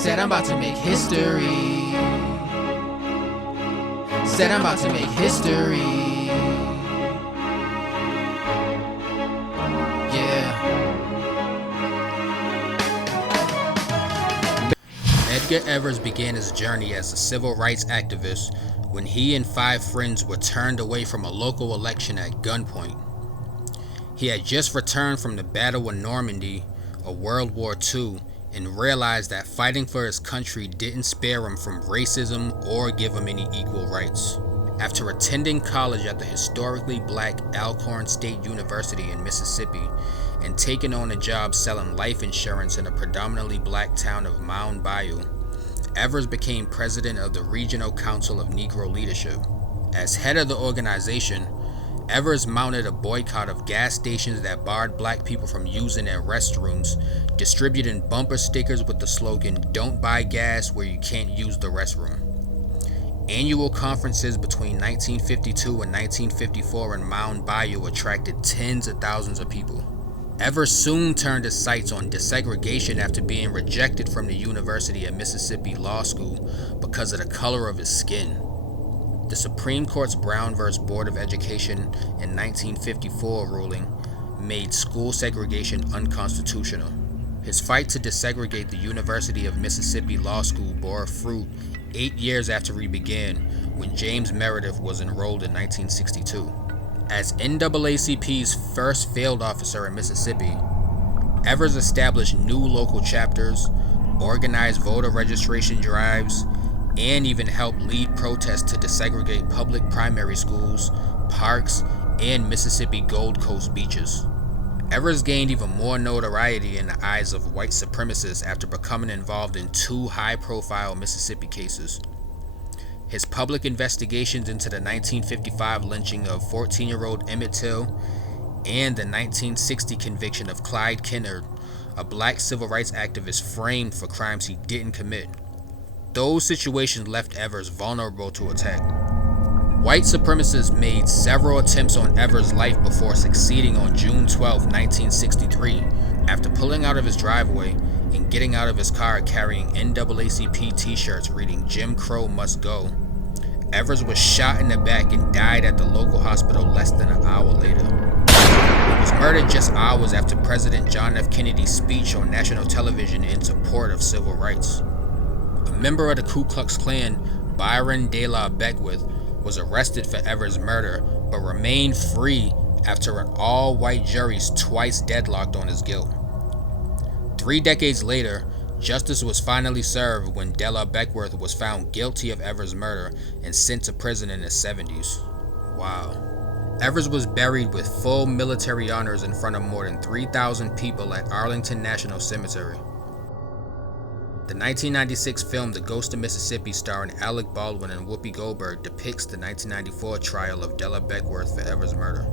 Said I'm about to make history. Said I'm about to make history. Yeah. Medgar Evers began his journey as a civil rights activist when he and 5 friends were turned away from a local election at gunpoint. He had just returned from the Battle of Normandy of World War II and realized that fighting for his country didn't spare him from racism or give him any equal rights. After attending college at the historically black Alcorn State University in Mississippi and taking on a job selling life insurance in a predominantly black town of Mound Bayou, Evers became president of the Regional Council of Negro Leadership. As head of the organization, Evers mounted a boycott of gas stations that barred black people from using their restrooms, distributing bumper stickers with the slogan, "Don't buy gas where you can't use the restroom." Annual conferences between 1952 and 1954 in Mound Bayou attracted tens of thousands of people. Evers soon turned his sights on desegregation after being rejected from the University of Mississippi Law School because of the color of his skin. The Supreme Court's Brown v. Board of Education in 1954 ruling made school segregation unconstitutional. His fight to desegregate the University of Mississippi Law School bore fruit 8 years after he began, when James Meredith was enrolled in 1962. As NAACP's first field officer in Mississippi, Evers established new local chapters, organized voter registration drives, and even helped lead protests to desegregate public primary schools, parks, and Mississippi Gold Coast beaches. Evers gained even more notoriety in the eyes of white supremacists after becoming involved in 2 high-profile Mississippi cases. His public investigations into the 1955 lynching of 14-year-old Emmett Till and the 1960 conviction of Clyde Kennard, a black civil rights activist framed for crimes he didn't commit. Those situations left Evers vulnerable to attack. White supremacists made several attempts on Evers' life before succeeding on June 12, 1963, after pulling out of his driveway and getting out of his car carrying NAACP t-shirts reading "Jim Crow Must Go." Evers was shot in the back and died at the local hospital less than an hour later. He was murdered just hours after President John F. Kennedy's speech on national television in support of civil rights. A member of the Ku Klux Klan, Byron De La Beckwith, was arrested for Evers' murder, but remained free after an all-white jury twice deadlocked on his guilt. 3 decades later, justice was finally served when De La Beckwith was found guilty of Evers' murder and sent to prison in his 70s. Wow. Evers was buried with full military honors in front of more than 3,000 people at Arlington National Cemetery. The 1996 film The Ghost of Mississippi, starring Alec Baldwin and Whoopi Goldberg, depicts the 1994 trial of De La Beckwith for Evers' murder.